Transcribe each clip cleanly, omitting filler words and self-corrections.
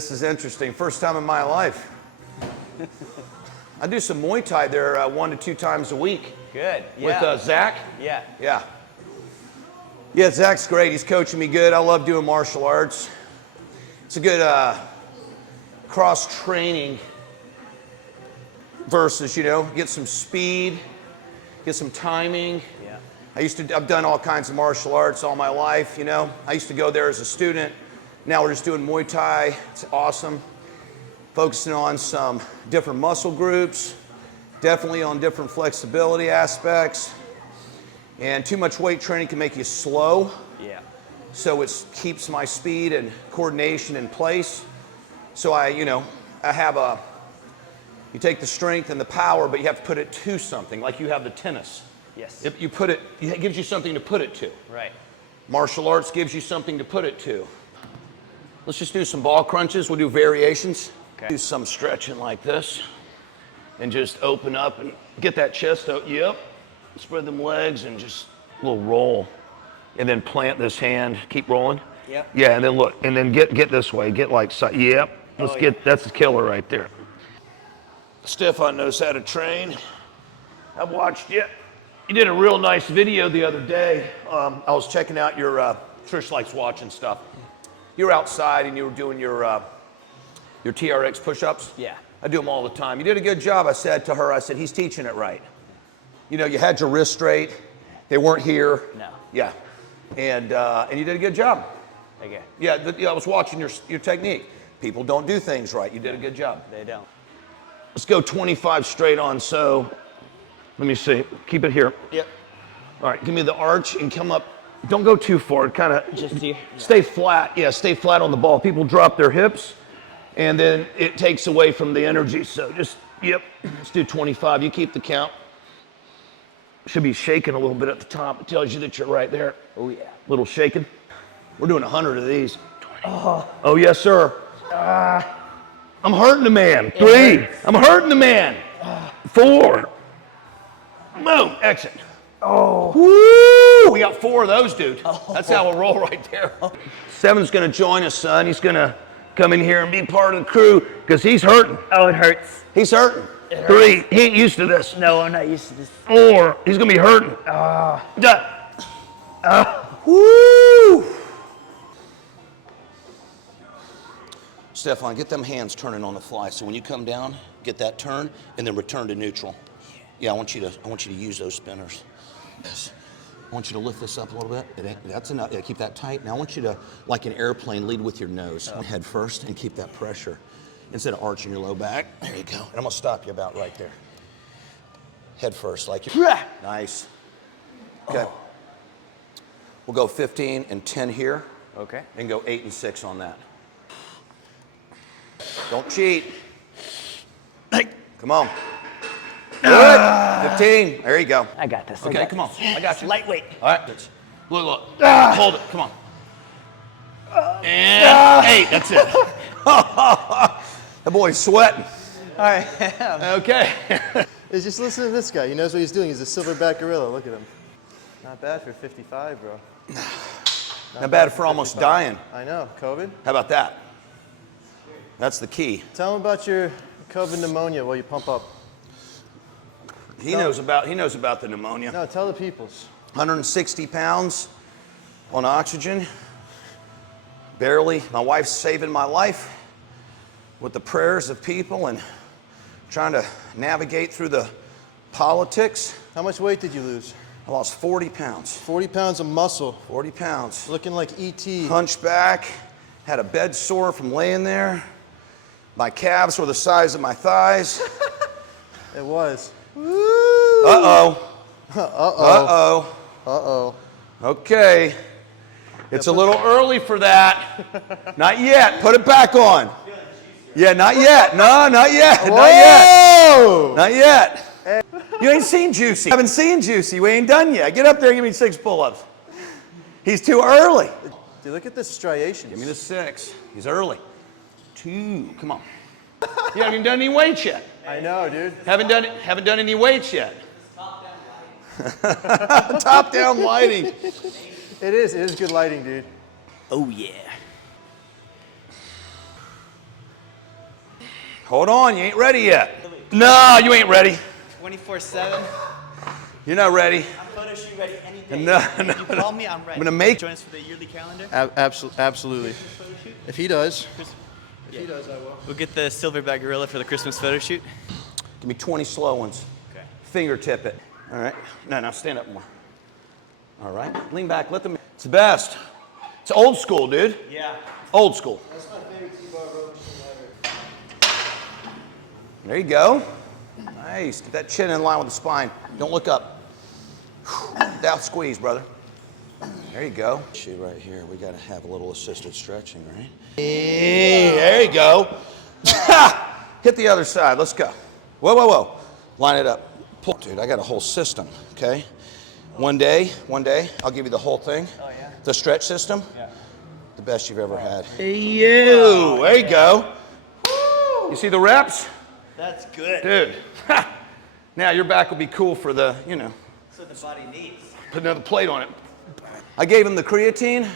This is interesting. First time in my life. I do some Muay Thai there 1 to 2 times a week. Good. Yeah. With Zach. Yeah. Yeah. Yeah, Zach's great. He's coaching me good. I love doing martial arts. It's a good cross-training versus, you know, get some speed, get some timing. Yeah. I've done all kinds of martial arts all my life, you know. I used to go there as a student. Now we're just doing Muay Thai. It's awesome. Focusing on some different muscle groups, definitely on different flexibility aspects. And too much weight training can make you slow. Yeah. So it keeps my speed and coordination in place. So you take the strength and the power, but you have to put it to something, like you have the tennis. Yes. If you put it, it gives you something to put it to. Right. Martial arts gives you something to put it to. Let's just do some ball crunches. We'll do variations. Okay. Do some stretching like this. And just open up and get that chest out. Yep. Spread them legs and just a little roll. And then plant this hand. Keep rolling. Yep. Yeah, and then look. And then get this way. Get like, yep. That's the killer right there. Stefan knows how to train. I've watched you. You did a real nice video the other day. I was checking out your, Trish likes watching stuff. You were outside and you were doing your TRX push-ups. Yeah. I do them all the time. You did a good job, I said to her. I said, he's teaching it right. You know, you had your wrists straight. They weren't here. No. Yeah. And you did a good job. Okay. Yeah, I was watching your technique. People don't do things right. You did a good job. They don't. Let's go 25 straight on. So, let me see. Keep it here. Yep. All right, give me the arch and come up. Don't go too forward. Kind of just here. Stay flat. Yeah, stay flat on the ball. People drop their hips, and then it takes away from the energy. So just, yep. Let's do 25. You keep the count. Should be shaking a little bit at the top. It tells you that you're right there. Oh yeah. Little shaking. We're doing 100 of these. Oh yes, sir. I'm hurting the man. 3. I'm hurting the man. 4. Boom. Exit. Oh. Woo! We got 4 of those, dude. That's how we'll roll right there. 7's going to join us, son. He's going to come in here and be part of the crew because he's hurting. Oh, it hurts. He's hurting. It hurts. 3. He ain't used to this. No, I'm not used to this. 4. He's going to be hurting. Done. Woo! Stefan, get them hands turning on the fly. So when you come down, get that turn and then return to neutral. Yeah, I want you to use those spinners. Yes. I want you to lift this up a little bit. That's enough. Yeah, keep that tight. Now I want you to, like an airplane, lead with your nose. Head first and keep that pressure. Instead of arching your low back. There you go. And I'm gonna stop you about right there. Head first, like you. Nice. Okay. We'll go 15 and 10 here. Okay. And go 8 and 6 on that. Don't cheat. Come on. Good. 15. There you go. I got this. Okay, come on. I got you. Lightweight. All right. Look. Hold it. Come on. And 8. That's it. That boy's sweating. I am. Okay. It's just listen to this guy. He knows what he's doing. He's a silverback gorilla. Look at him. Not bad for 55, bro. Not bad for almost dying. I know. COVID? How about that? That's the key. Tell him about your COVID pneumonia while you pump up. He knows about the pneumonia. No, tell the peoples. 160 pounds on oxygen. Barely. My wife's saving my life with the prayers of people and trying to navigate through the politics. How much weight did you lose? I lost 40 pounds. 40 pounds of muscle. 40 pounds. Looking like E.T. Hunchback. Had a bed sore from laying there. My calves were the size of my thighs. It was. Uh-oh. Uh-oh. Uh-oh. Uh-oh. Okay. It's a little early for that. Not yet. Put it back on. Yeah, not yet. No, not yet. Whoa! Not yet. Not yet. You ain't seen Juicy. I haven't seen Juicy. We ain't done yet. Get up there and give me 6 pull-ups. He's too early. Dude, look at the striations. Give me the 6. He's early. 2. Come on. You haven't even done any weights yet. I know, dude. Haven't done any weights yet. Top down lighting. It is good lighting, dude. Oh yeah. Hold on, you ain't ready yet. No, you ain't ready. 24/7. You're not ready. I'm photo shoot ready any day. No, If no, you call me, I'm ready. I'm gonna make. Join us for the yearly calendar. Absolutely. If he does. If he does, I will. We'll get the silverback gorilla for the Christmas photo shoot. Give me 20 slow ones. Okay. Fingertip it. All right. No, stand up more. All right. Lean back. Let them. It's the best. It's old school, dude. Yeah. Old school. That's my favorite T-bar row machine ever. There you go. Nice. Get that chin in line with the spine. Don't look up. Down squeeze, brother. There you go. Shoot right here. We got to have a little assisted stretching, right? Hey, there you go. Hit the other side. Let's go. Whoa. Line it up. Pull. Dude, I got a whole system, okay? One day, I'll give you the whole thing. Oh, yeah? The stretch system. Yeah. The best you've ever had. Hey, you. There you go. You see the reps? That's good. Dude. Now your back will be cool for the, That's what the body needs. put another plate on it. I gave him the creatine,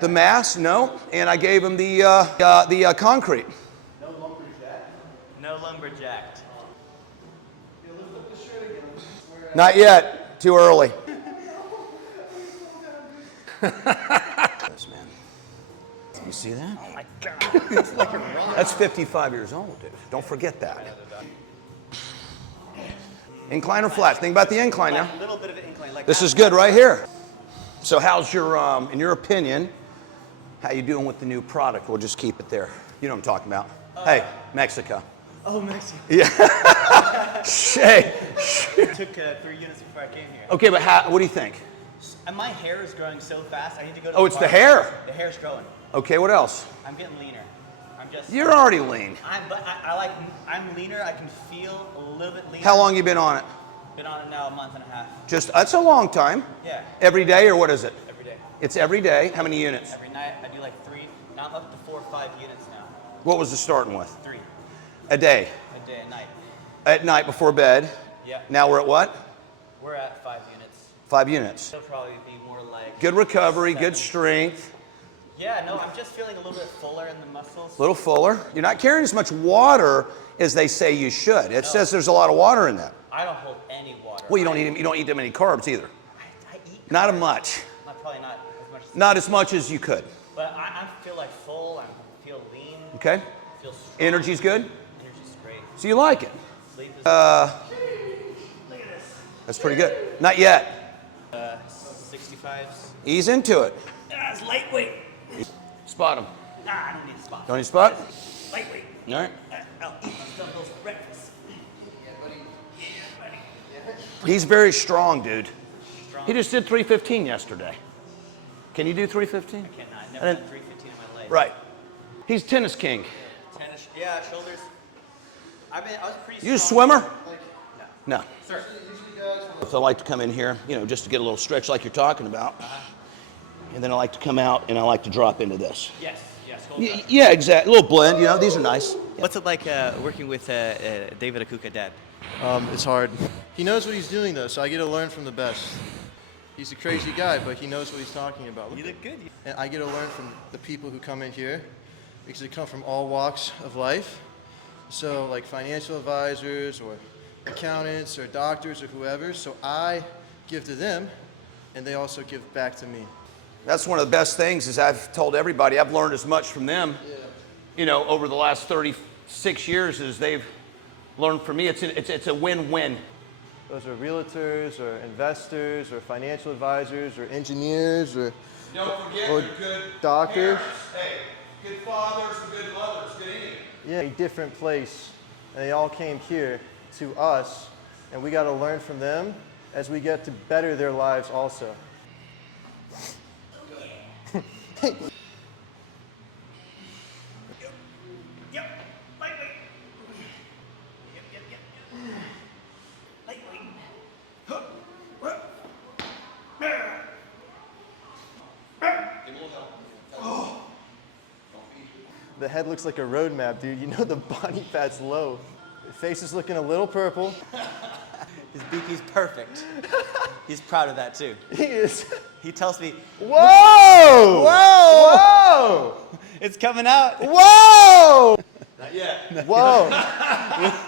the mass, no, and I gave him the concrete. No lumberjacked. Not yet. Too early. Yes, man. You see that? Oh my God. It's like a rock. That's 55 years old, dude. Don't forget that. Incline or flat? Think about the incline now. A little bit of an incline. Like This that. is good right here. So how's your, in your opinion, how you doing with the new product? We'll just keep it there. You know what I'm talking about. Hey, Mexico. Oh, Mexico. Yeah. Hey. It took 3 units before I came here. Okay, but what do you think? And my hair is growing so fast. I need to go to Oh, it's the barber. hair. The hair's growing. Okay, what else? I'm getting leaner. I'm just. You're already lean. I'm leaner. I can feel a little bit leaner. How long you been on it? Been on it now a month and a half. That's a long time. Yeah. Every day, or what is it? Every day. It's every day. How many units? Every night I do like 3. Now I'm up to 4 or 5 units now. What was the starting with? 3 A day. a day, a night. At night before bed. Yeah. Now we're at what? We're at 5 units. 5 units. It'll probably be more like. Good recovery, good 7. strength. Yeah, no, I'm just feeling a little bit fuller in the muscles. A little fuller. You're not carrying as much water as they say you should. It says there's a lot of water in that. I don't hold any water. Well, you don't eat that many carbs either. I eat. Not much. Probably not as much. Not as much as you could. But I feel like full. I feel lean. Okay. Feel strong. Energy's good. Energy's great. So you like it. Sleep is. Look at this. That's pretty good. Not yet. 65s. Ease into it. It's lightweight. Spot him. I don't need a spot. Don't need spot? Lightweight. All right. I'll eat these dumbbells for breakfast. He's very strong, dude. Strong. He just did 315 yesterday. Can you do 315? Cannot. Never done 315 in my life. Right. He's tennis king. Tennis. Yeah, shoulders. I was pretty. You a strong. swimmer? No. Sir. If I like to come in here, just to get a little stretch like you're talking about. And then I like to come out and I like to drop into this. Yes. Hold on. Yeah, exactly. A little blend, these are nice. What's it like working with David Akouka, Dad? It's hard. He knows what he's doing, though, so I get to learn from the best. He's a crazy guy, but he knows what he's talking about. You look good. And I get to learn from the people who come in here because they come from all walks of life. So, like financial advisors or accountants or doctors or whoever. So I give to them, and they also give back to me. That's one of the best things is I've told everybody I've learned as much from them, over the last 36 years as they've learned from me. It's a win-win. Those are realtors or investors or financial advisors or engineers or good doctors. Hey, good fathers and good mothers, good eating. Yeah, a different place. And they all came here to us, and we got to learn from them as we get to better their lives also. Yep. Lightweight. Yep. Lightweight. The head looks like a road map, dude. You know the body fat's low. The face is looking a little purple. His beaky's perfect. He's proud of that too. He is. He tells me, Whoa! Whoa! it's coming out. Whoa! Not yet. Whoa.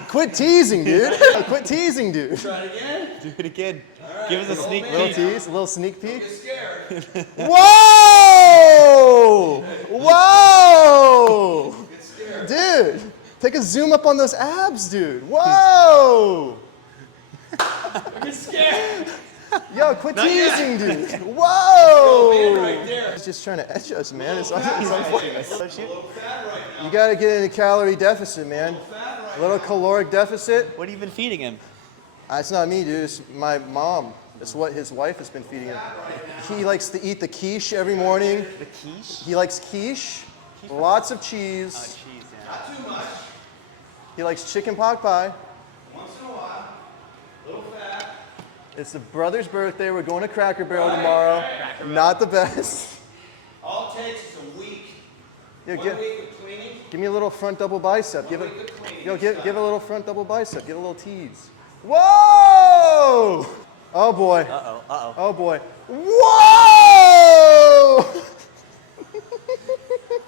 Quit teasing, dude. Quit teasing, dude. Try it again. Do it again. Give us a sneak Little peek. tease, a little sneak peek. Get scared. Whoa! Whoa! Dude, take a zoom up on those abs, dude. Whoa! Get scared. Yo, quit teasing, dude. Whoa! Right there. He's just trying to edge us, man. It's unfortunate. You gotta get in a calorie deficit, man. A little caloric deficit. What have you been feeding him? It's not me, dude. It's my mom. It's what his wife has been feeding him. He likes to eat the quiche every morning. The quiche? He likes quiche, lots of cheese. Oh, cheese, yeah. Not too much. He likes chicken pot pie. Once in a while. A little fat. It's the brother's birthday. We're going to Cracker Barrel tomorrow. Not the best. All it takes is a week. Yo, 1 week of cleaning. give me a little front double bicep. Give it. Yo, give a little front double bicep. Give a little tease. Whoa! Oh boy. Uh-oh, uh-oh. Oh boy. Whoa!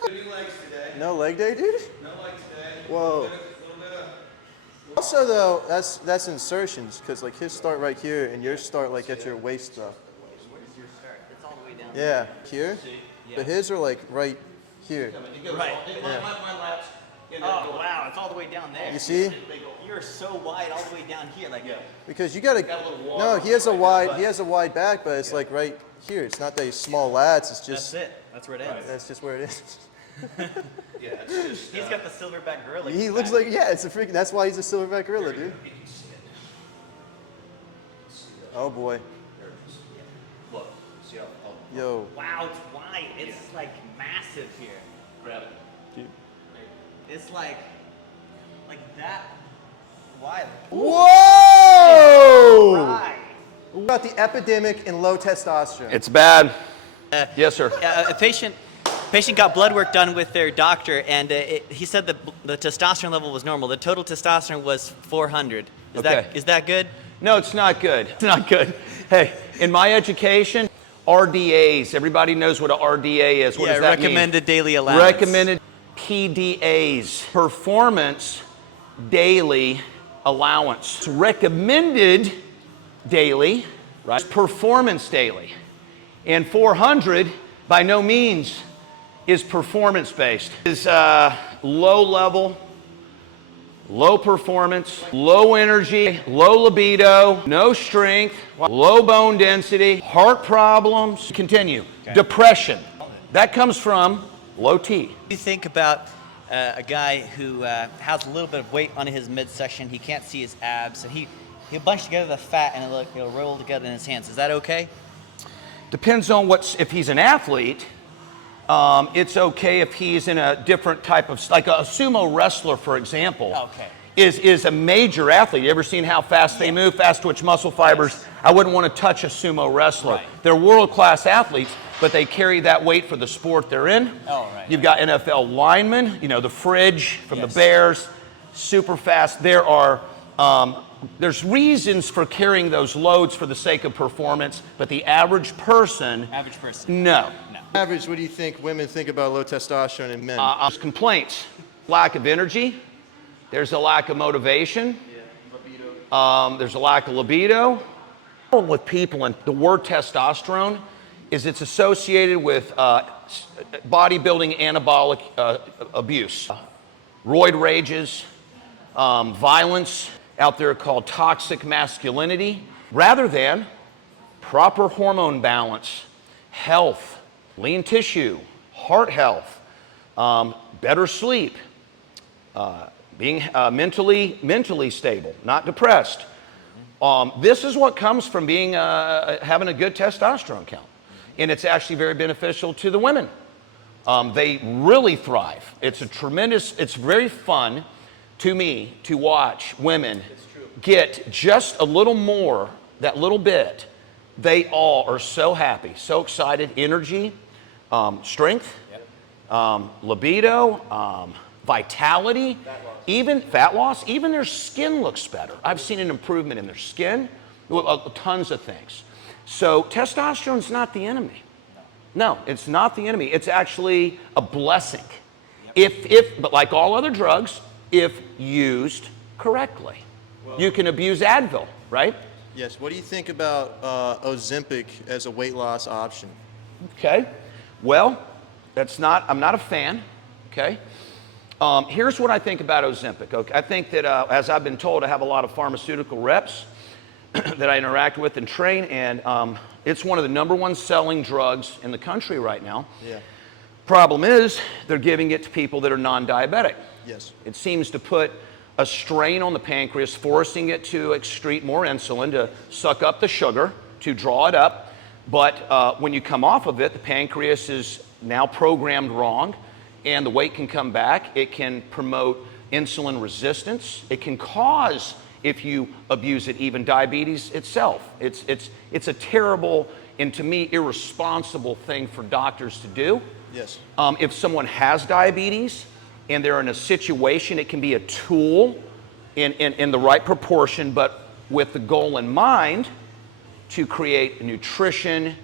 Any legs today? No leg day, dude? No legs today. Whoa. Little bit of. Also though, that's insertions, because like his start right here and yours start like at your waist though. Where's your start? It's all the way down. Yeah, here. Yeah. But his are like right here. It goes Right. my lats. Oh, wow, it's all the way down there. You see? You're so wide all the way down here. Like, Because you gotta. Got a little water No, he has a wide back, but it's like right here. It's not that he's small lats. It's that's just. it. That's where it ends. That's just where it is. Yeah, it's just. He's got the silverback gorilla. He looks like it's a freaking. That's why he's a silverback gorilla, dude. You can see it. Oh boy. There it is. Look. See how? Oh, Yo. Wow, it's wide. It's like massive here. grab it. Dude. It's like that wide. Whoa! Right. What about the epidemic in low testosterone? It's bad. Yes, sir. A patient got blood work done with their doctor, and he said that the testosterone level was normal. The total testosterone was 400. Is that good? No, it's not good. It's not good. Hey, in my education, RDAs. Everybody knows what a RDA is. What does that mean? recommended daily allowance. Recommended PDAs. Performance daily allowance. It's recommended daily, right? Performance daily. And 400 by no means is performance based. It's low level, low performance, low energy, low libido, no strength, low bone density, heart problems. Continue. Okay. Depression. That comes from low T. What do you think about a guy who has a little bit of weight on his midsection? He can't see his abs, and he'll bunch together the fat and it'll roll together in his hands. Is that okay? Depends on if he's an athlete. It's okay if he's in a different type of, like a sumo wrestler, for example. Okay. Is a major athlete. You ever seen how fast they move, fast twitch muscle fibers? I wouldn't want to touch a sumo wrestler. Right. They're world-class athletes, but they carry that weight for the sport they're in. Oh, right. You've got NFL linemen, the Fridge from the Bears, super fast. There's reasons for carrying those loads for the sake of performance, but the average person, no. Average, what do you think women think about low testosterone in men? There's complaints, lack of energy. There's a lack of motivation. There's a lack of libido. With people, and the word testosterone it's associated with bodybuilding anabolic abuse, roid rages, violence out there called toxic masculinity, rather than proper hormone balance, health, lean tissue, heart health, better sleep, being mentally stable, not depressed. This is what comes from being having a good testosterone count, and it's actually very beneficial to the women. They really thrive. It's very fun to me to watch women get just a little more, that little bit. They all are so happy, so excited, energy, strength, libido, vitality, even fat loss, even their skin looks better. I've seen an improvement in their skin, tons of things. So testosterone's not the enemy. No, it's not the enemy. It's actually a blessing. But like all other drugs, if used correctly. You can abuse Advil, right? Yes. What do you think about Ozempic as a weight loss option? Okay. Well, I'm not a fan, okay? Here's what I think about Ozempic. Okay? I think that, as I've been told, I have a lot of pharmaceutical reps that I interact with and train, and it's one of the #1 selling drugs in the country right now. Yeah. Problem is, they're giving it to people that are non-diabetic. Yes. It seems to put a strain on the pancreas, forcing it to excrete more insulin, to suck up the sugar, to draw it up. But when you come off of it, the pancreas is now programmed wrong, and the weight can come back. It can promote insulin resistance. It can cause, if you abuse it, even diabetes itself. It's a terrible and, to me, irresponsible thing for doctors to do. Yes. If someone has diabetes and they're in a situation, it can be a tool in the right proportion, but with the goal in mind to create nutrition,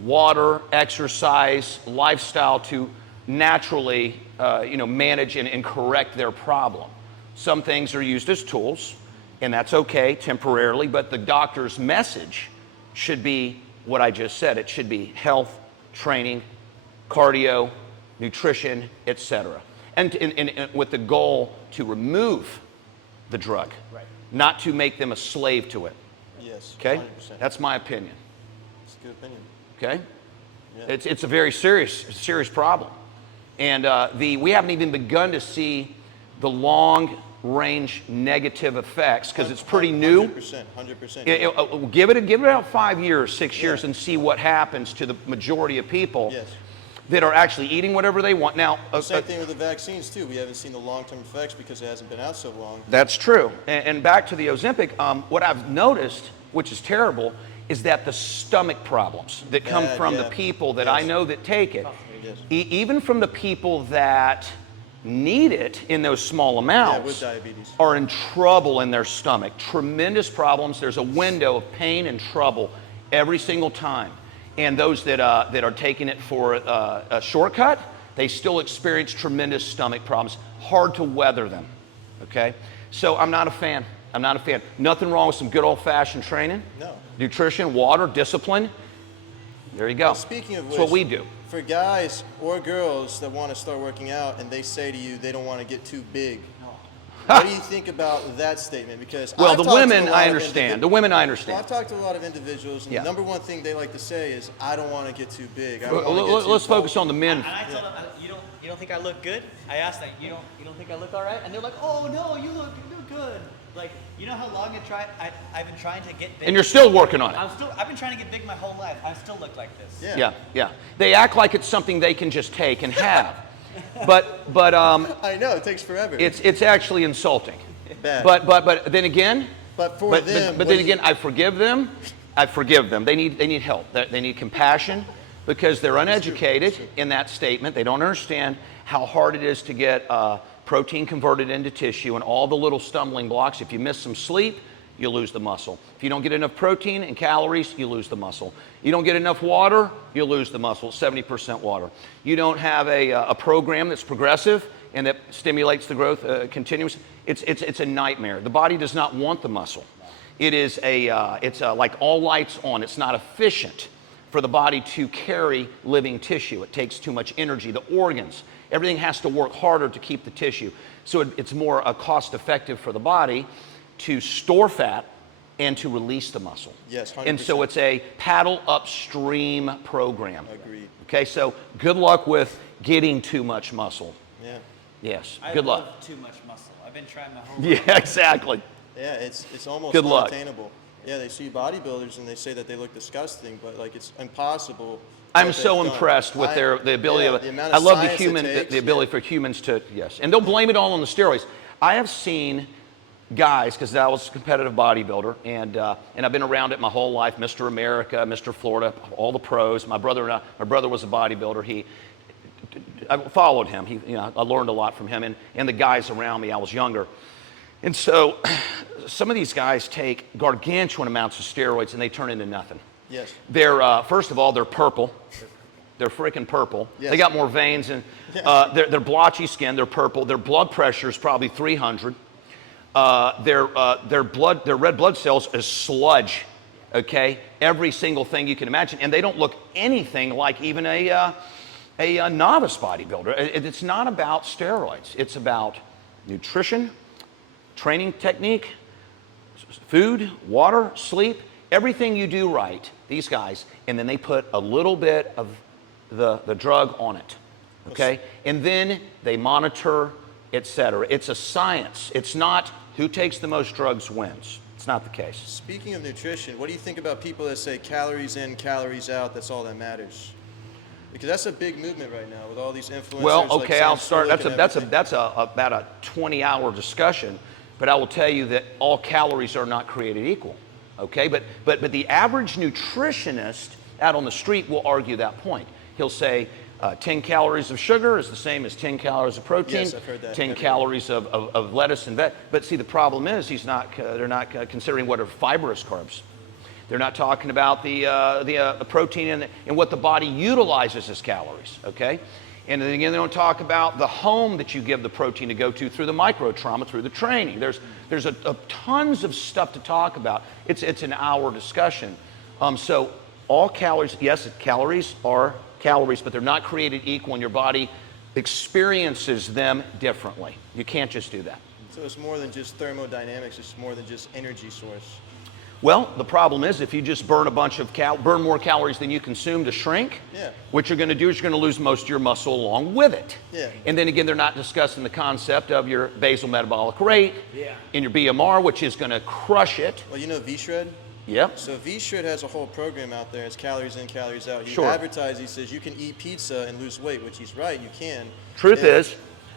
water, exercise, lifestyle to naturally manage and correct their problem. Some things are used as tools, and that's okay temporarily, but the doctor's message should be what I just said. It should be health, training, cardio, nutrition, etc. And with the goal to remove the drug, Right. not to make them a slave to it. Yes. Okay? 100%. That's my opinion. That's a good opinion. Okay? Yeah. It's a very serious problem. And we haven't even begun to see the long-range negative effects because it's pretty new. 100%. Give it about 5 years, 6 years, and see what happens to the majority of people Yes. that are actually eating whatever they want. Now, Same thing with the vaccines too. We haven't seen the long-term effects because it hasn't been out so long. that's true. And back to the Ozempic, what I've noticed, which is terrible, is that the stomach problems that come Bad, from yeah. the people that I Yes. know that take it, Yes. even from the people that need it in those small amounts, Yeah, with diabetes. are in trouble in their stomach. Tremendous problems. There's a window of pain and trouble every single time. And those that are taking it for a shortcut, they still experience tremendous stomach problems. Hard to weather them, okay? So I'm not a fan. I'm not a fan. Nothing wrong with some good old-fashioned training. No. Nutrition, water, discipline. There you go. Well, speaking of which, that's what we do. for guys or girls that want to start working out and they say to you they don't want to get too big, what do you think about that statement? Because Well, I've the talked to women, a lot I of understand. individ- The women, I Well, understand. I've talked to a lot of individuals, and Yeah. the #1 thing they like to say is, "I don't want to get too big. I Well, don't want to get too let's focus bulky." on the men. And I told them, you don't think I look good? I asked them, you don't think I look all right? And they're like, oh no, you look good. Like, you know how long I've been trying to get big? And you're still working on it. I've been trying to get big my whole life. I still look like this. Yeah. Yeah. They act like it's something they can just take and have. but I know it takes forever. it's actually insulting. Bad. But then again, But for but them, then again, I forgive them. They need help. They need compassion because they're uneducated in that statement. They don't understand how hard it is to get protein converted into tissue and all the little stumbling blocks. If you miss some sleep, you lose the muscle. If you don't get enough protein and calories, you lose the muscle. You don't get enough water, you lose the muscle, 70% water. You don't have a program that's progressive and that stimulates the growth continuously. It's a nightmare. The body does not want the muscle. It's like all lights on. It's not efficient for the body to carry living tissue. It takes too much energy. The organs, everything has to work harder to keep the tissue. So it's more cost effective for the body to store fat and to release the muscle. Yes, 100%. And so it's a paddle upstream program. Agreed. Okay, so good luck with getting too much muscle. Yeah. Yes, I good love luck. too much muscle. I've been trying my whole life. Yeah, exactly. Yeah, it's almost Good luck. unattainable. Yeah, they see bodybuilders and they say that they look disgusting, but like it's impossible. I'm what so they've done. impressed with the ability yeah, of the amount I of love the science it human takes, the ability for humans to and they'll blame it all on the steroids. I have seen guys, because I was a competitive bodybuilder and I've been around it my whole life, Mr. America, Mr. Florida, all the pros. My brother was a bodybuilder. I followed him. I learned a lot from him and the guys around me. I was younger. And so some of these guys take gargantuan amounts of steroids and they turn into nothing. Yes. They're, first of all, they're purple. They're freaking purple. Yes. They got more veins, and they're blotchy skin. They're purple. Their blood pressure is probably 300. Their red blood cells is sludge. Okay, every single thing you can imagine, and they don't look anything like even a novice bodybuilder. It's not about steroids. It's about nutrition, training technique, food, water, sleep, everything you do right, these guys, and then they put a little bit of the drug on it, okay? And then they monitor, etc. It's a science. It's not who takes the most drugs wins. It's not the case. Speaking of nutrition, what do you think about people that say calories in, calories out, that's all that matters? Because that's a big movement right now with all these influencers. Well, okay, like I'll start. Sam Sulek That's and everything. about a 20-hour discussion, but I will tell you that all calories are not created equal. Okay, but the average nutritionist out on the street will argue that point. He'll say 10 calories of sugar is the same as 10 calories of protein. Yes, I've heard that. 10 calories of lettuce and veg. But see, the problem is they're not considering what are fibrous carbs. They're not talking about the protein and what the body utilizes as calories, okay? And then again, they don't talk about the home that you give the protein to go to through the micro trauma, through the training. There's a tons of stuff to talk about. It's an hour discussion. So all calories, yes, calories are calories, but they're not created equal, and your body experiences them differently. You can't just do that. So it's more than just thermodynamics, it's more than just energy source. Well, the problem is if you just burn a bunch of burn more calories than you consume to shrink, what you're going to do is you're going to lose most of your muscle along with it. Yeah. And then again, they're not discussing the concept of your basal metabolic rate and your BMR, which is going to crush it. Well, you know V-Shred? Yep. So V-Shred has a whole program out there. It's calories in, calories out. He Sure. advertises, he says you can eat pizza and lose weight, which he's right, you can.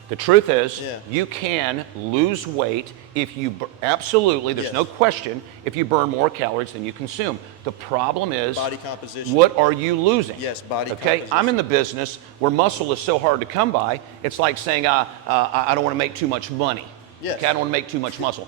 The truth is, Yeah. you can lose weight if you, absolutely, there's Yes. no question, if you burn more calories than you consume. The problem is, Body composition. what are you losing? Yes, body Okay, composition. I'm in the business where muscle is so hard to come by, it's like saying, I don't want to make too much money. Yes. Okay, I don't want to make too much muscle.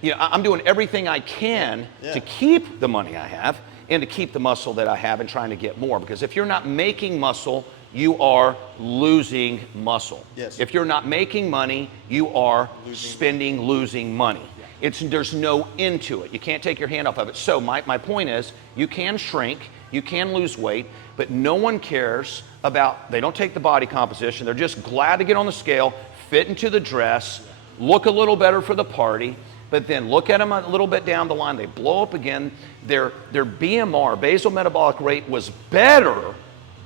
You know, I'm doing everything I can Yeah. to keep the money I have and to keep the muscle that I have and trying to get more. Because if you're not making muscle, you are losing muscle. Yes. If you're not making money, you are losing money. There's no end to it. You can't take your hand off of it. So my point is, you can shrink, you can lose weight, but no one cares about, they don't take the body composition. They're just glad to get on the scale, fit into the dress, look a little better for the party, but then look at them a little bit down the line, they blow up again. Their BMR, basal metabolic rate, was better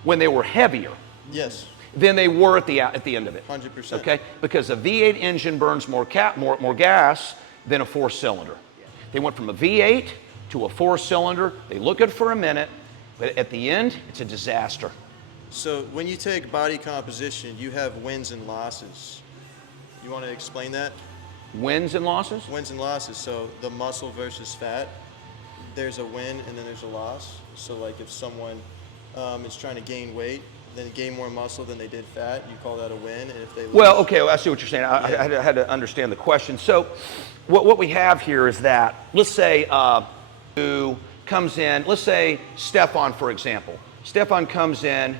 when they were heavier Yes. than they were at the end of it. 100%. Okay, because a V8 engine burns more gas than a 4-cylinder. They went from a V8 to a 4-cylinder. They look good for a minute, but at the end, it's a disaster. So when you take body composition, you have wins and losses. You want to explain that? Wins and losses? Wins and losses. So the muscle versus fat, there's a win and then there's a loss. So like if someone is trying to gain weight, then gain more muscle than they did fat, you call that a win. And if they lose, Well, okay, I see what you're saying. I had to understand the question. So what we have here is that, let's say who comes in, let's say Stefan, for example. Stefan comes in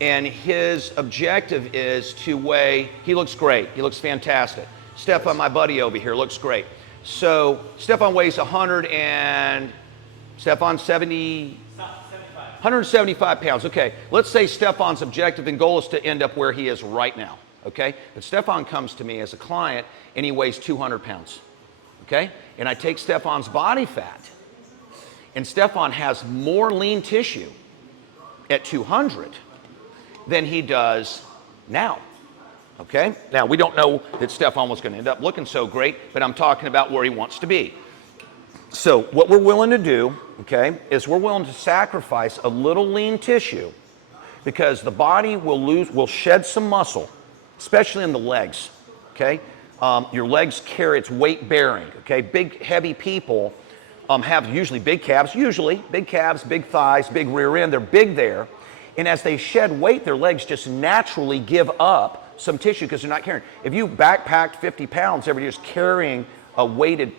and his objective is to weigh, he looks great, he looks fantastic. Stefan, my buddy over here, looks great. So Stefan weighs 175 pounds. Okay, let's say Stefan's objective and goal is to end up where he is right now. Okay, but Stefan comes to me as a client and he weighs 200 pounds. Okay, and I take Stefan's body fat, and Stefan has more lean tissue at 200 than he does now. Okay, now we don't know that Stefan was going to end up looking so great, but I'm talking about where he wants to be. So what we're willing to do, okay, is we're willing to sacrifice a little lean tissue because the body will shed some muscle, especially in the legs, okay? Your legs carry, it's weight bearing, okay? Big, heavy people have usually big calves, big thighs, big rear end, they're big there. And as they shed weight, their legs just naturally give up some tissue because they're not carrying. If you backpacked 50 pounds every day just carrying a weighted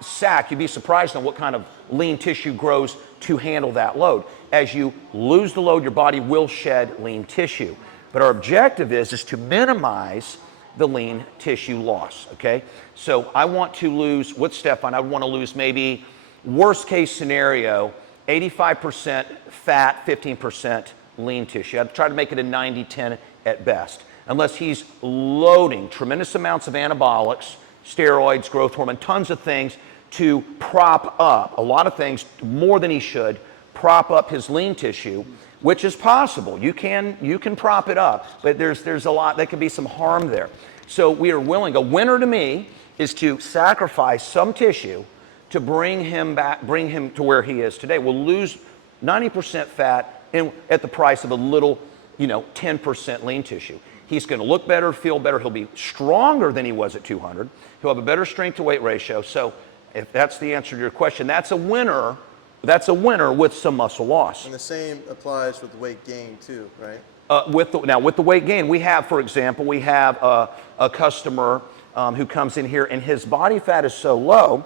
sack, you'd be surprised on what kind of lean tissue grows to handle that load. As you lose the load, your body will shed lean tissue. But our objective is to minimize the lean tissue loss, okay? So I want to lose, with Stefan, I would want to lose maybe, worst case scenario, 85% fat, 15% lean tissue. I'd try to make it a 90-10 at best, unless he's loading tremendous amounts of anabolics, steroids, growth hormone, tons of things to prop up, a lot of things, more than he should, prop up his lean tissue, which is possible. You can prop it up, but there's a lot, there can be some harm there. So we are willing, a winner to me is to sacrifice some tissue to bring him back, bring him to where he is today. We'll lose 90% fat at the price of a little, 10% lean tissue. He's going to look better, feel better. He'll be stronger than he was at 200. He'll have a better strength to weight ratio. So if that's the answer to your question, that's a winner. That's a winner with some muscle loss. And the same applies with weight gain too, right? With the weight gain, we have, for example, a customer who comes in here and his body fat is so low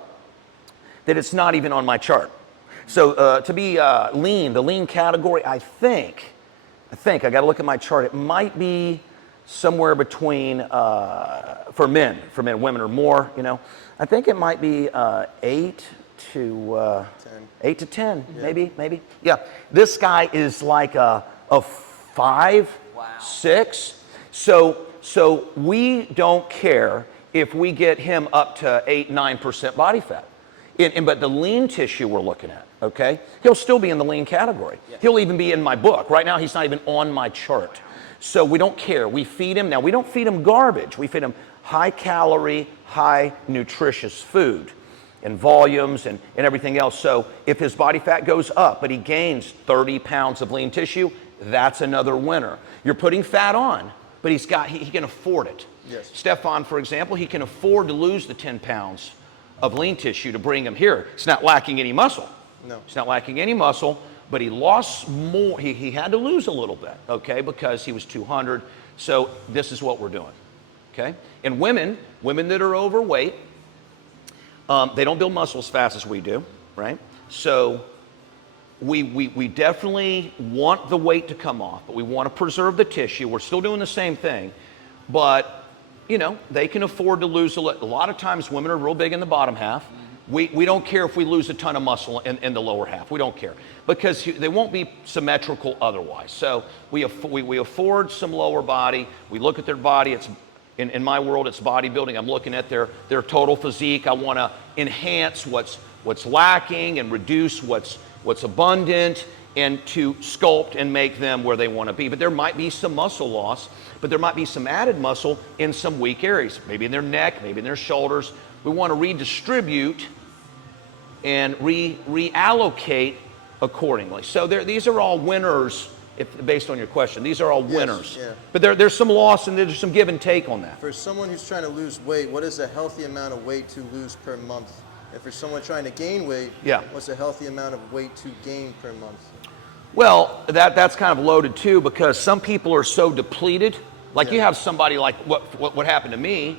that it's not even on my chart. So to be lean, the lean category, I think I got to look at my chart. It might be somewhere between for men, women are more. I think it might be 8 to 10, yeah. maybe. Yeah, this guy is like a 5, wow. 6. So we don't care if we get him up to 8-9% body fat. But the lean tissue we're looking at, okay? He'll still be in the lean category. Yeah. He'll even be in my book. Right now, he's not even on my chart. So we don't care. We feed him. Now, we don't feed him garbage. We feed him high calorie, high nutritious food and volumes and everything else. So if his body fat goes up, but he gains 30 pounds of lean tissue, that's another winner. You're putting fat on, but he can afford it. Yes. Stefan, for example, he can afford to lose the 10 pounds of lean tissue to bring him here. It's not lacking any muscle. No. It's not lacking any muscle, but he lost more. He had to lose a little bit, okay, because he was 200. So this is what we're doing, okay? And women that are overweight, they don't build muscle as fast as we do, right? So we definitely want the weight to come off, but we want to preserve the tissue. We're still doing the same thing, but they can afford to lose a lot of times. Women are real big in the bottom half. We don't care if we lose a ton of muscle in the lower half. We don't care because they won't be symmetrical otherwise. So we afford some lower body. We look at their body. It's in my world, it's bodybuilding. I'm looking at their total physique. I want to enhance what's lacking and reduce what's abundant, and to sculpt and make them where they want to be. But there might be some muscle loss, but there might be some added muscle in some weak areas, maybe in their neck, maybe in their shoulders. We want to redistribute and reallocate accordingly. So these are all winners, based on your question. These are all winners. Yeah. But there's some loss and there's some give and take on that. For someone who's trying to lose weight, what is a healthy amount of weight to lose per month? And for someone trying to gain weight, yeah, what's a healthy amount of weight to gain per month? Well, that's kind of loaded too, because some people are so depleted. Like you have somebody like what happened to me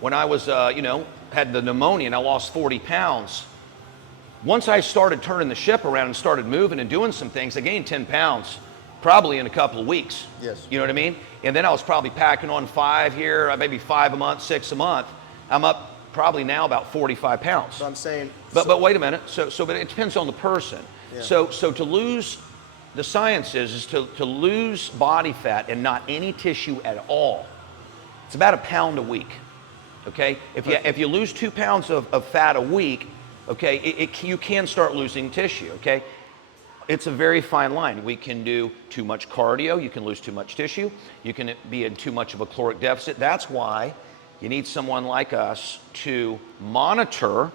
when I was, had the pneumonia and I lost 40 pounds. Once I started turning the ship around and started moving and doing some things, I gained 10 pounds probably in a couple of weeks. Yes. You know what I mean? And then I was probably packing on 5 here, maybe 5 a month, 6 a month. I'm up probably now about 45 pounds. So I'm saying... But wait a minute. But it depends on the person. Yeah. So to lose, the science is to lose body fat and not any tissue at all. It's about 1 pound a week. Okay? If you lose 2 pounds of fat a week, okay, you can start losing tissue. Okay? It's a very fine line. We can do too much cardio. You can lose too much tissue. You can be in too much of a caloric deficit. That's why you need someone like us to monitor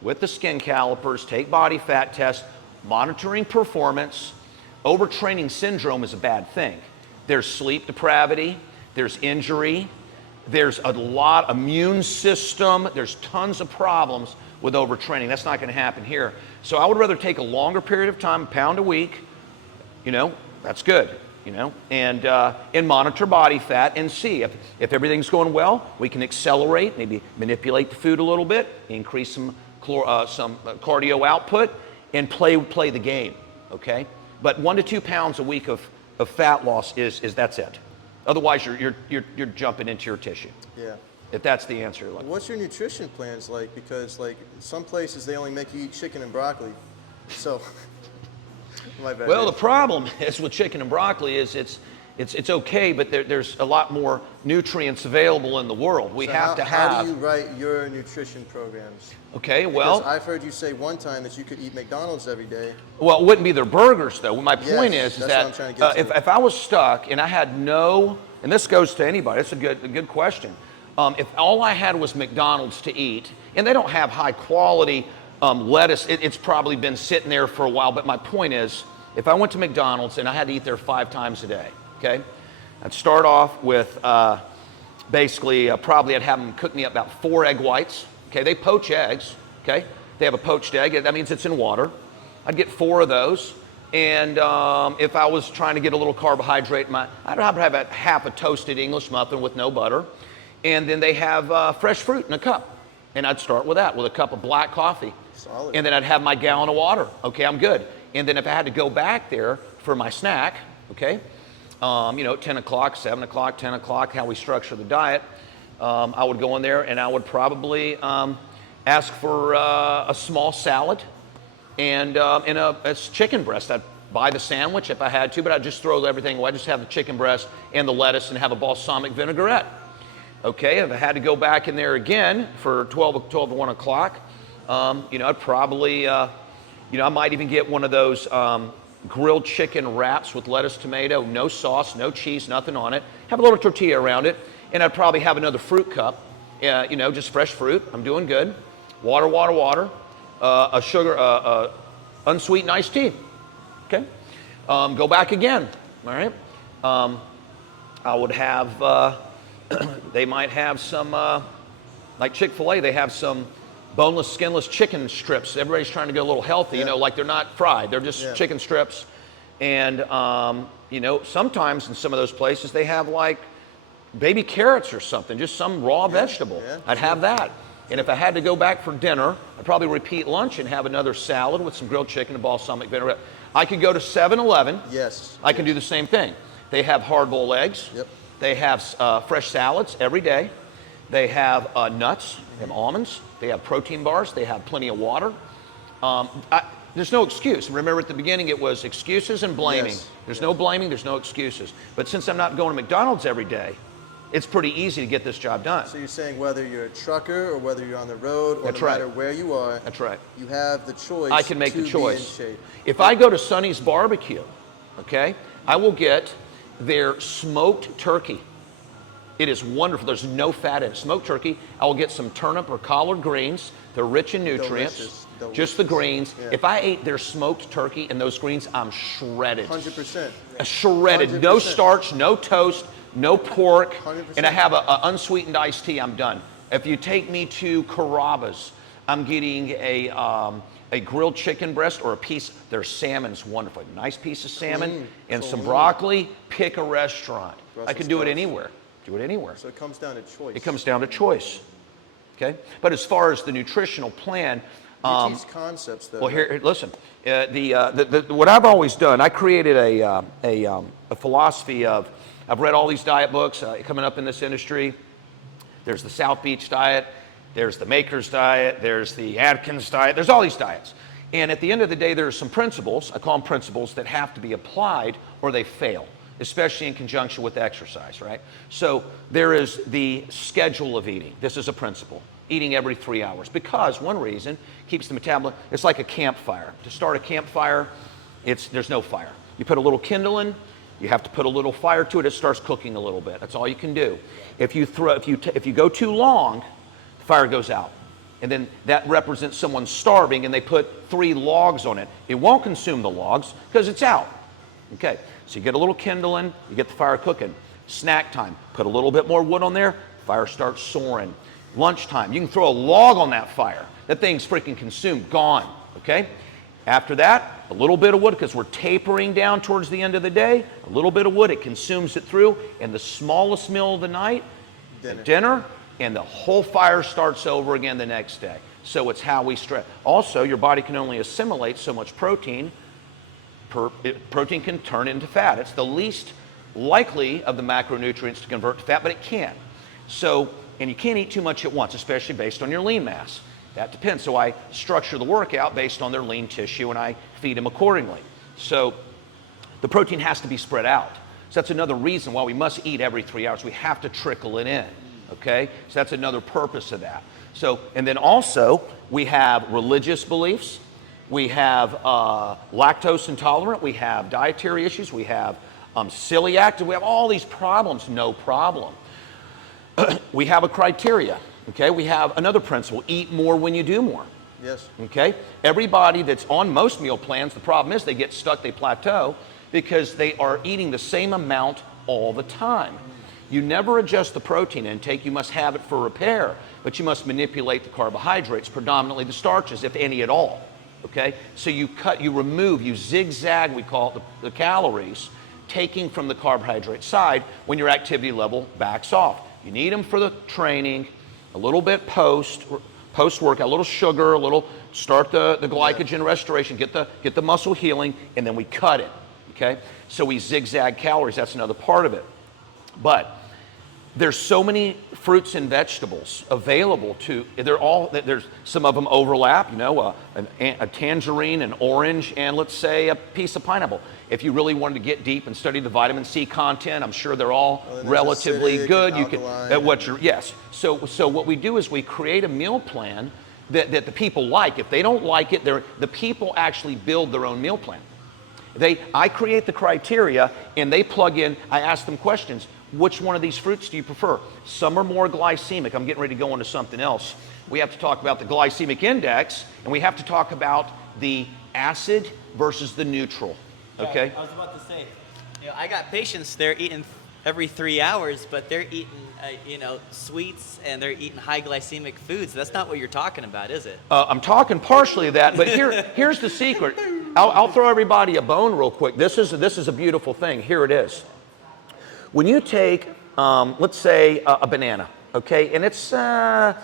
with the skin calipers, take body fat tests, monitoring performance. Overtraining syndrome is a bad thing. There's sleep depravity, there's injury, there's a lot immune system, there's tons of problems with overtraining. That's not going to happen here. So I would rather take a longer period of time, 1 pound a week, that's good. And monitor body fat and see if everything's going well, we can accelerate, maybe manipulate the food a little bit, increase some cardio output, and play the game, okay? But 1 to 2 pounds a week of fat loss is that's it. Otherwise, you're jumping into your tissue. Yeah. If that's the answer. What's your nutrition plans like? Because like some places they only make you eat chicken and broccoli. So, my bad. Well, the problem is with chicken and broccoli is it's okay, but there's a lot more nutrients available in the world. We have to have. How do you write your nutrition programs? Okay, well. Because I've heard you say one time that you could eat McDonald's every day. Well, it wouldn't be their burgers, though. My point Yes, is that's that what I'm trying to get to. if I was stuck and I had no, and this goes to anybody, it's a good question. If all I had was McDonald's to eat, and they don't have high quality lettuce, it's probably been sitting there for a while, but my point is, if I went to McDonald's and I had to eat there 5 times a day, okay, I'd start off with basically probably I'd have them cook me up about 4 egg whites, okay, they poach eggs, okay, they have a poached egg, that means it's in water. I'd get 4 of those, and if I was trying to get a little carbohydrate, I'd have about half a toasted English muffin with no butter. And then they have fresh fruit in a cup. And I'd start with that, with a cup of black coffee. Solid. And then I'd have my gallon of water. Okay, I'm good. And then if I had to go back there for my snack, okay, 10 o'clock, 7 o'clock, 10 o'clock, how we structure the diet, I would go in there and I would probably ask for a small salad and a chicken breast. I'd buy the sandwich if I had to, but I'd just throw everything away. I'd just have the chicken breast and the lettuce and have a balsamic vinaigrette. Okay, if I had to go back in there again for 12 to 1 o'clock, I'd probably, I might even get one of those grilled chicken wraps with lettuce, tomato, no sauce, no cheese, nothing on it. Have a little tortilla around it, and I'd probably have another fruit cup, just fresh fruit. I'm doing good. Water, a sugar, unsweetened iced tea. Okay, go back again. All right, I would have. They might have some, like Chick-fil-A, they have some boneless, skinless chicken strips. Everybody's trying to get a little healthy, like they're not fried. They're just chicken strips. And, sometimes in some of those places, they have like baby carrots or something, just some raw vegetable. Yeah. I'd have that. And if I had to go back for dinner, I'd probably repeat lunch and have another salad with some grilled chicken and balsamic vinaigrette. I could go to 7-Eleven. Yes. I can do the same thing. They have hard-boiled eggs. Yep. They have fresh salads every day. They have nuts. They have almonds. They have protein bars. They have plenty of water. There's no excuse. Remember at the beginning it was excuses and blaming. Yes. There's no blaming. There's no excuses. But since I'm not going to McDonald's every day, it's pretty easy to get this job done. So you're saying whether you're a trucker or whether you're on the road or That's no right. matter where you are, That's right. you have the choice. I can make the to choice. Be in shape. If I go to Sonny's Barbecue, okay, I will get their smoked turkey. It is wonderful. There's no fat in it. Smoked turkey. I will get some turnip or collard greens. They're rich in nutrients. Delicious. Just the greens. Yeah. If I ate their smoked turkey and those greens, I'm shredded. 100%. Shredded. No 100%. starch, no toast, no pork, 100%. and I have an unsweetened iced tea. I'm done. If you take me to Carrabba's, I'm getting a grilled chicken breast or a piece. Their salmon's wonderful. Nice piece of salmon and some broccoli. Pick a restaurant. I could do it anywhere. Do it anywhere. So it comes down to choice. It comes down to choice. Okay? But as far as the nutritional plan, You teach concepts though. well, here, listen. What I've always done, I created a philosophy of. I've read all these diet books coming up in this industry. There's the South Beach diet. There's the Maker's diet. There's the Atkins diet. There's all these diets. And at the end of the day, there are some principles. I call them principles that have to be applied or they fail, especially in conjunction with exercise, right? So there is the schedule of eating. This is a principle. Eating every 3 hours because one reason keeps the metabolism. It's like a campfire. To start a campfire, there's no fire. You put a little kindle in. You have to put a little fire to it. It starts cooking a little bit. That's all you can do. If you go too long, the fire goes out, and then that represents someone starving, and they put 3 logs on it. It won't consume the logs because it's out. Okay. So you get a little kindle in. You get the fire cooking. Snack time. Put a little bit more wood on there. Fire starts soaring. Lunchtime. You can throw a log on that fire. That thing's freaking consumed. Gone. Okay. After that, a little bit of wood, because we're tapering down towards the end of the day, a little bit of wood, it consumes it through, and the smallest meal of the night, dinner, and the whole fire starts over again the next day. So it's how we stress. Also, your body can only assimilate so much protein. Protein can turn into fat. It's the least likely of the macronutrients to convert to fat, but it can. So, and you can't eat too much at once, especially based on your lean mass. That depends. So I structure the workout based on their lean tissue, and I feed them accordingly. So the protein has to be spread out. So that's another reason why we must eat every 3 hours. We have to trickle it in, okay? So that's another purpose of that. So, and then also, we have religious beliefs. We have lactose intolerant. We have dietary issues. We have celiac. We have all these problems, no problem. We have a criteria, okay? We have another principle, eat more when you do more. Yes. Okay? Everybody that's on most meal plans, the problem is they get stuck, they plateau, because they are eating the same amount all the time. You never adjust the protein intake. You must have it for repair, but you must manipulate the carbohydrates, predominantly the starches, if any at all. Okay? So you cut, you remove, you zigzag, we call it the calories, taking from the carbohydrate side when your activity level backs off. You need them for the training, a little bit post-workout, a little sugar, a little, start the glycogen restoration, get the muscle healing, and then we cut it, okay? So we zigzag calories, that's another part of it. But there's so many fruits and vegetables available to, there's some of them overlap, you know, a tangerine, an orange, and let's say a piece of pineapple. If you really wanted to get deep and study the vitamin C content, I'm sure they're all relatively good. You can, yes. So what we do is we create a meal plan that the people like. If they don't like it, the people actually build their own meal plan. I create the criteria and they plug in, I ask them questions. Which one of these fruits do you prefer? Some are more glycemic. I'm getting ready to go into something else. We have to talk about the glycemic index, and we have to talk about the acid versus the neutral, okay? I was about to say, you know, I got patients, they're eating every 3 hours, but they're eating, you know, sweets and they're eating high glycemic foods. That's not what you're talking about, is it? I'm talking partially of that, but here's the secret. I'll throw everybody a bone real quick. This is a beautiful thing. Here it is. When you take, let's say, a banana, okay, and it's not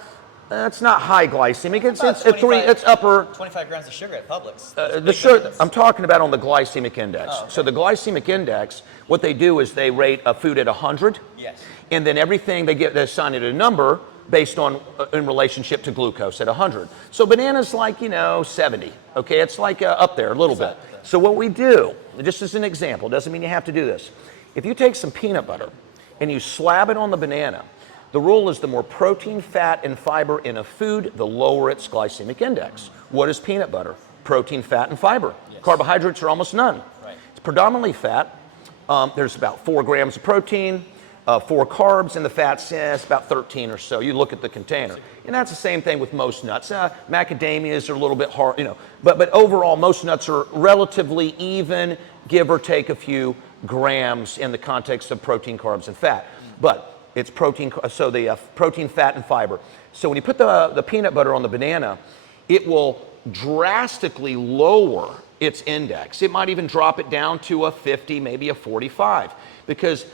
high glycemic. It's upper. 25 grams of sugar at Publix. The sugar, I'm talking about on the glycemic index. Oh, okay. So the glycemic index, what they do is they rate a food at 100. Yes. And then everything they assign it a number based on in relationship to glucose at 100. So banana's like, you know, 70. Okay, it's like up there a little bit. So what we do, just as an example, doesn't mean you have to do this. If you take some peanut butter and you slab it on the banana, the rule is the more protein, fat, and fiber in a food, the lower its glycemic index. What is peanut butter? Protein, fat, and fiber. Yes. Carbohydrates are almost none. Right. It's predominantly fat. There's about 4 grams of protein, 4 carbs, and the fat's about 13 or so. You look at the container. And that's the same thing with most nuts. Macadamias are a little bit hard, you know, but overall most nuts are relatively even, give or take a few grams in the context of protein, carbs, and fat. But it's protein, so the protein, fat, and fiber. So when you put the peanut butter on the banana, it will drastically lower its index. It might even drop it down to a 50, maybe a 45, because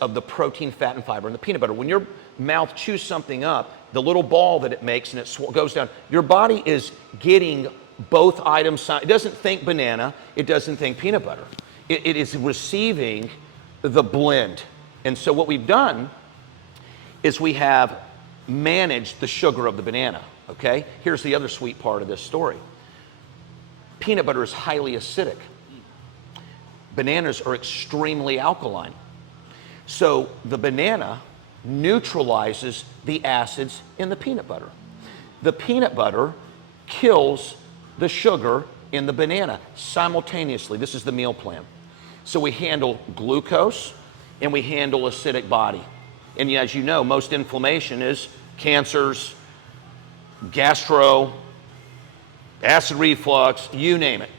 of the protein, fat, and fiber in the peanut butter. When your mouth chews something up, the little ball that it makes and it goes down, your body is getting both items. It doesn't think banana, it doesn't think peanut butter. It is receiving the blend. And so what we've done is we have managed the sugar of the banana, okay? Here's the other sweet part of this story. Peanut butter is highly acidic. Bananas are extremely alkaline. So the banana neutralizes the acids in the peanut butter. The peanut butter kills the sugar in the banana simultaneously. This is the meal plan. So we handle glucose and we handle acidic body. And as you know, most inflammation is cancers, gastro, acid reflux, you name it.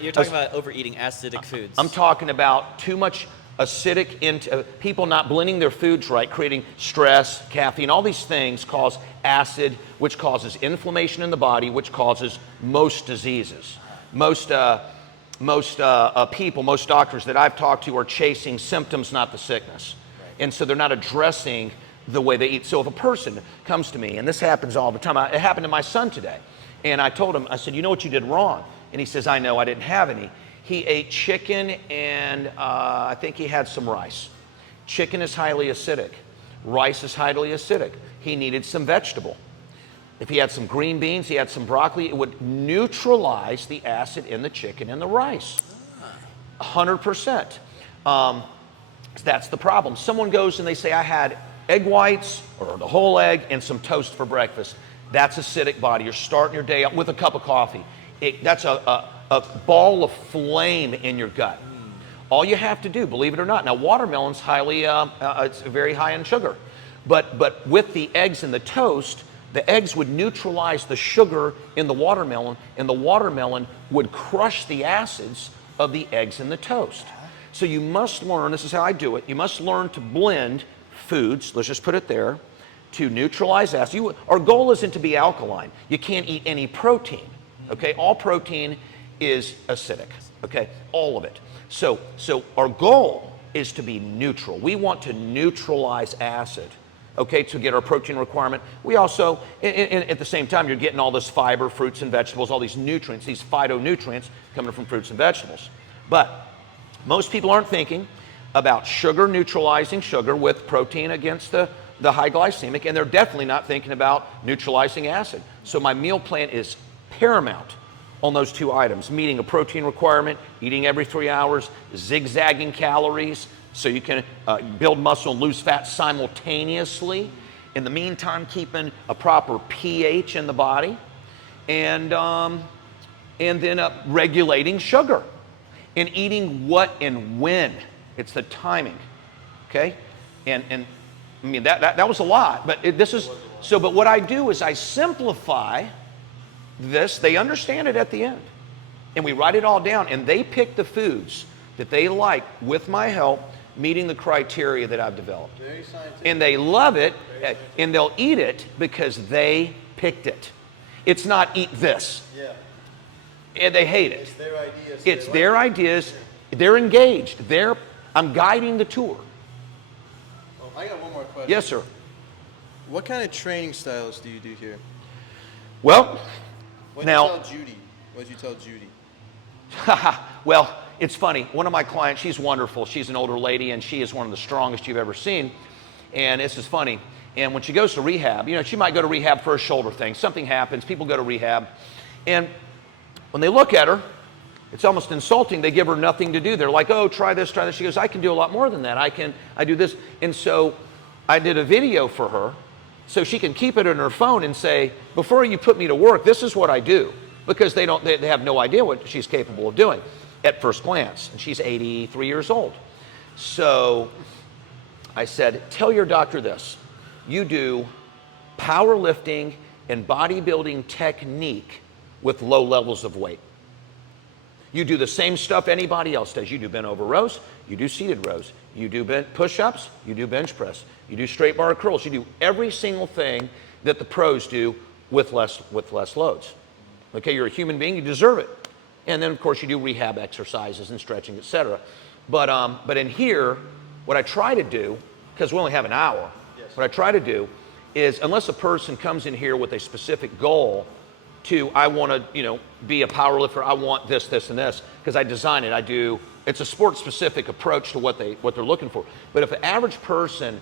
You're talking about overeating acidic foods. I'm talking about too much acidic, people not blending their foods right, creating stress, caffeine, all these things cause acid, which causes inflammation in the body, which causes most diseases. Most people, most doctors that I've talked to are chasing symptoms, not the sickness. Right. And so they're not addressing the way they eat. So if a person comes to me, and this happens all the time, it happened to my son today, and I told him, I said, you know what you did wrong? And he says, I know, I didn't have any. He ate chicken and I think he had some rice. Chicken is highly acidic. Rice is highly acidic. He needed some vegetable. If he had some green beans, he had some broccoli, it would neutralize the acid in the chicken and the rice. 100%. That's the problem. Someone goes and they say, I had egg whites or the whole egg and some toast for breakfast. That's acidic body. You're starting your day out with a cup of coffee. That's a ball of flame in your gut. All you have to do, believe it or not, now watermelon's highly, it's very high in sugar, but with the eggs and the toast, the eggs would neutralize the sugar in the watermelon, and the watermelon would crush the acids of the eggs and the toast. So you must learn, this is how I do it, you must learn to blend foods, let's just put it there, to neutralize acid. Our goal isn't to be alkaline. You can't eat any protein, okay? All protein is acidic, okay? All of it. So our goal is to be neutral. We want to neutralize acid, okay, to get our protein requirement. We also, at the same time, you're getting all this fiber, fruits and vegetables, all these nutrients, these phytonutrients coming from fruits and vegetables. But most people aren't thinking about sugar, neutralizing sugar with protein against the high glycemic, and they're definitely not thinking about neutralizing acid. So my meal plan is paramount on those two items, meeting a protein requirement, eating every 3 hours, zigzagging calories, so you can build muscle and lose fat simultaneously. In the meantime, keeping a proper pH in the body, and then regulating sugar, and eating what and when. It's the timing, okay? And I mean that was a lot, but this is so. But what I do is I simplify this. They understand it at the end, and we write it all down, and they pick the foods that they like with my help, meeting the criteria that I've developed. Very scientific. And they love it, and they'll eat it because they picked it. It's not eat this. Yeah. And they hate it. It's their ideas. It's their ideas. They're engaged. I'm guiding the tour. Oh, I got one more question. Yes, sir. What kind of training styles do you do here? Well, What now, did you tell Judy? well, it's funny. One of my clients, she's wonderful. She's an older lady, and she is one of the strongest you've ever seen. And this is funny. And when she goes to rehab, you know, she might go to rehab for a shoulder thing. Something happens. People go to rehab. And when they look at her, it's almost insulting. They give her nothing to do. They're like, oh, try this, try this. She goes, I can do a lot more than that. I do this. And so I did a video for her so she can keep it in her phone and say, before you put me to work, this is what I do. Because they have no idea what she's capable of doing at first glance. And she's 83 years old. So I said, tell your doctor this. You do powerlifting and bodybuilding technique with low levels of weight. You do the same stuff anybody else does. You do bent over rows, you do seated rows, you do push-ups, you do bench press, you do straight bar curls, you do every single thing that the pros do with less loads. Okay, you're a human being, you deserve it. And then of course you do rehab exercises and stretching, etc. But in here, what I try to do, because we only have an hour, what I try to do is, unless a person comes in here with a specific goal to, I want to, be a power lifter, I want this, this, and this, because I design it, it's a sport-specific approach to what they're looking for. But if an average person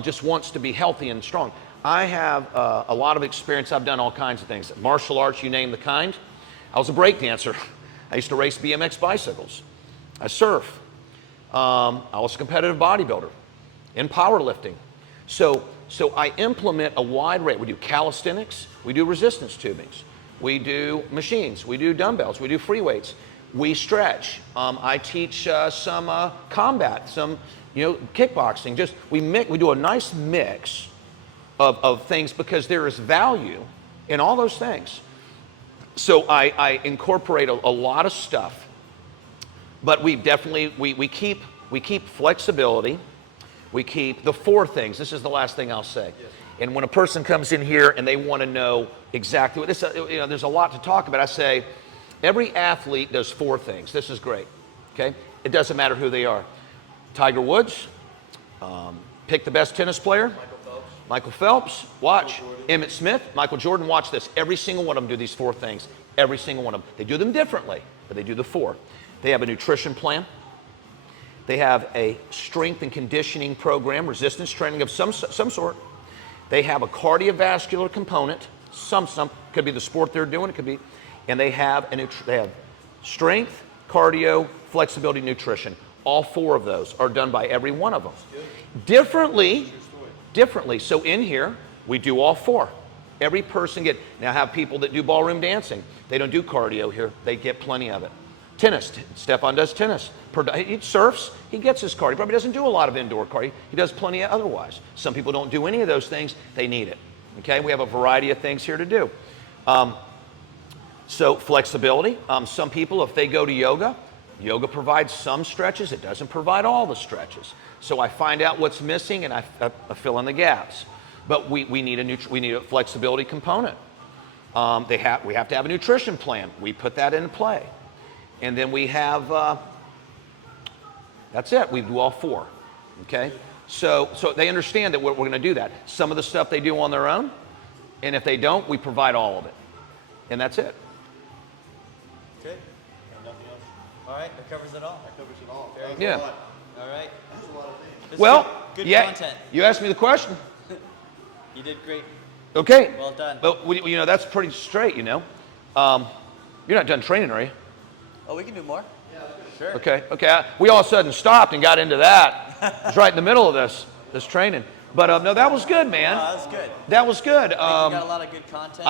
just wants to be healthy and strong, I have a lot of experience. I've done all kinds of things. Martial arts, you name the kind. I was a break dancer. I used to race BMX bicycles. I surf. I was a competitive bodybuilder in powerlifting. So I implement a wide array. We do calisthenics, we do resistance tubings, we do machines, we do dumbbells, we do free weights, we stretch. I teach some combat, some kickboxing. We do a nice mix of things because there is value in all those things. So I incorporate a lot of stuff, but we definitely we keep flexibility. We keep the 4 things. This is the last thing I'll say. Yes. And when a person comes in here and they want to know exactly what this, there's a lot to talk about. I say, every athlete does 4 things. This is great. Okay, it doesn't matter who they are. Tiger Woods, pick the best tennis player. Michael Phelps, watch. Emmett Smith, Michael Jordan, watch this. Every single one of them do these 4 things. Every single one of them. They do them differently, but they do the 4. They have a nutrition plan. They have a strength and conditioning program, resistance training of some sort. They have a cardiovascular component. Some could be the sport they're doing. It could be, and they have strength, cardio, flexibility, nutrition. All 4 of those are done by every one of them. Differently. So in here, we do all 4. Every person now have people that do ballroom dancing. They don't do cardio here. They get plenty of it. Tennis, Stefan does tennis. He surfs, he gets his cardio. Probably doesn't do a lot of indoor cardio. He does plenty otherwise. Some people don't do any of those things. They need it. Okay, we have a variety of things here to do. So flexibility. Some people, if they go to yoga, yoga provides some stretches. It doesn't provide all the stretches. So I find out what's missing and I fill in the gaps. But we need a flexibility component. We have to have a nutrition plan. We put that into play. And then we have, that's it. We do all 4. Okay? So they understand that we're going to do that. Some of the stuff they do on their own, and if they don't, we provide all of it. And that's it. Good. Nothing else. All right, that covers it all. Very good. Yeah. All right. This is Well, good yeah, content. you asked me the question. You did great. Okay. Well done. But that's pretty straight, You're not done training, are you? Oh, we can do more. Yeah, sure. Okay. We all of a sudden stopped and got into that. It's right in the middle of this training. But no, that was good, man. Oh, that was good. That was good. I think you got a lot of good content.